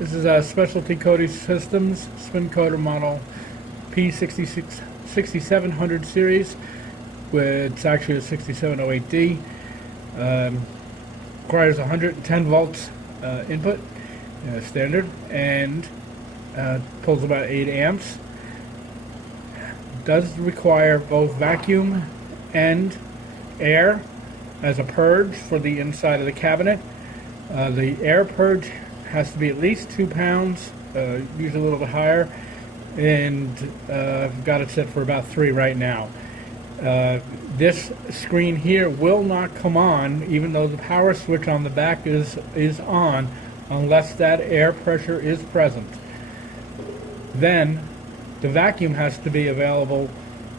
This is a Specialty Coating Systems Spin Coater Model P6700 series. It's actually a 6708D. Requires 110 volts input, standard, and pulls about 8 amps. Does require both vacuum and air as a purge for the inside of the cabinet. The air purge has to be at least 2 pounds, usually a little bit higher, and I've got it set for about 3 right now. This screen here will not come on, even though the power switch on the back is on, unless that air pressure is present. Then the vacuum has to be available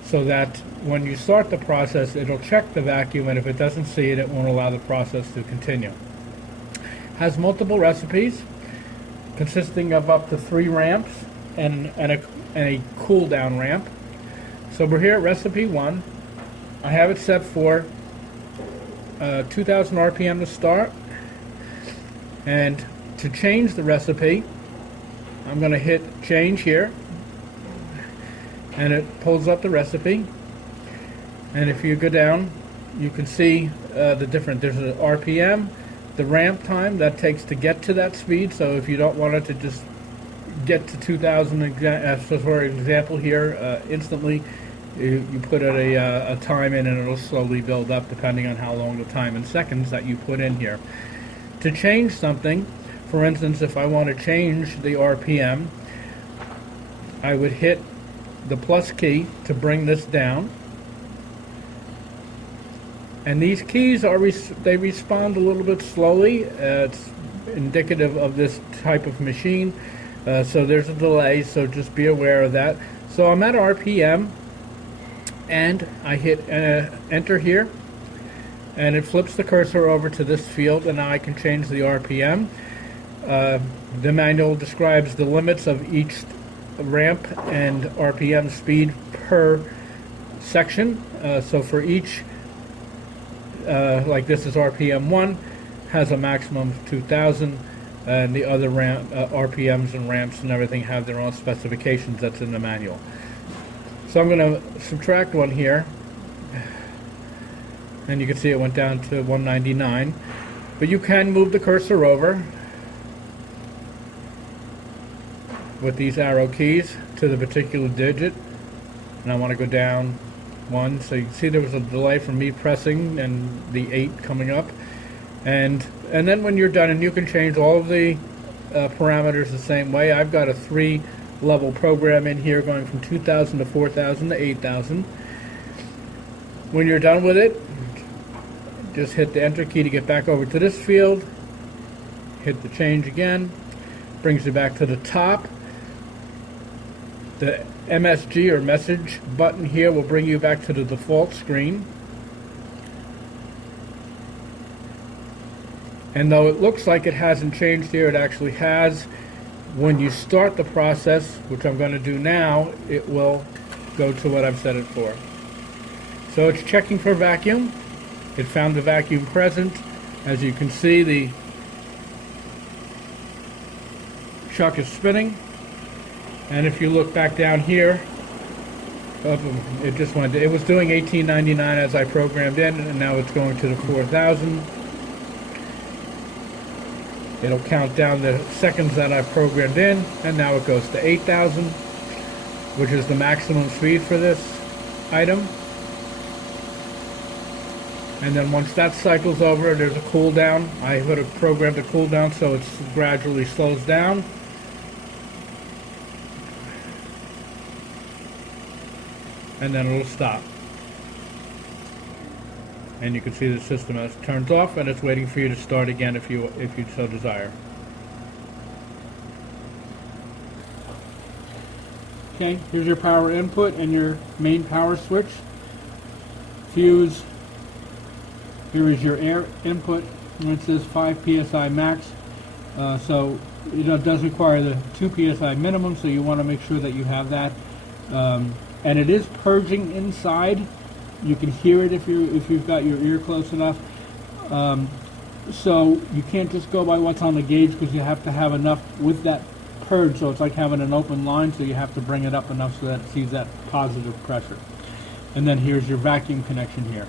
so that when you start the process, it'll check the vacuum, and if it doesn't see it, it won't allow the process to continue. Has multiple recipes consisting of up to 3 ramps and a cool down ramp. So we're here at recipe 1. I have it set for 2000 RPM to start, and to change the recipe I'm going to hit change here, and it pulls up the recipe. And if you go down, you can see the different, there's an RPM, the ramp time that takes to get to that speed. So if you don't want it to just get to 2000, so for example here, instantly, you put a time in and it'll slowly build up depending on how long the time in seconds that you put in here. To change something, for instance, if I want to change the RPM, I would hit the plus key to bring this down. And these keys they respond a little bit slowly. It's indicative of this type of machine. So there's a delay, so just be aware of that. So I'm at RPM, and I hit enter here, and it flips the cursor over to this field, and now I can change the RPM. The manual describes the limits of each ramp and RPM speed per section. So for each, like this is RPM 1, has a maximum of 2000, and the other RPMs and ramps and everything have their own specifications that's in the manual. So I'm going to subtract 1 here, and you can see it went down to 199, but you can move the cursor over with these arrow keys to the particular digit, and I want to go down 1, so you can see there was a delay from me pressing and the 8 coming up, and then when you're done, and you can change all of the parameters the same way. I've got a 3-level program in here going from 2000 to 4000 to 8000. When you're done with it, just hit the enter key to get back over to this field, hit the change again, brings you back to the top. The MSG or message button here will bring you back to the default screen. And though it looks like it hasn't changed here, it actually has. When you start the process, which I'm going to do now, it will go to what I've set it for. So it's checking for vacuum. It found the vacuum present. As you can see, the chuck is spinning. And if you look back down here, it just went. It was doing 1899 as I programmed in, and now it's going to the 4000. It'll count down the seconds that I've programmed in, and now it goes to 8000, which is the maximum speed for this item. And then once that cycle's over, there's a cool down. I would have programmed a cool down so it gradually slows down. And then it'll stop. And you can see the system has turned off, and it's waiting for you to start again if you so desire. Okay, here's your power input and your main power switch. Fuse. Here is your air input, and it says 5 psi max. So it does require the 2 psi minimum, so you want to make sure that you have that. And it is purging inside. You can hear it if you've got your ear close enough. So you can't just go by what's on the gauge because you have to have enough with that purge. So it's like having an open line, so you have to bring it up enough so that it sees that positive pressure. And then here's your vacuum connection here.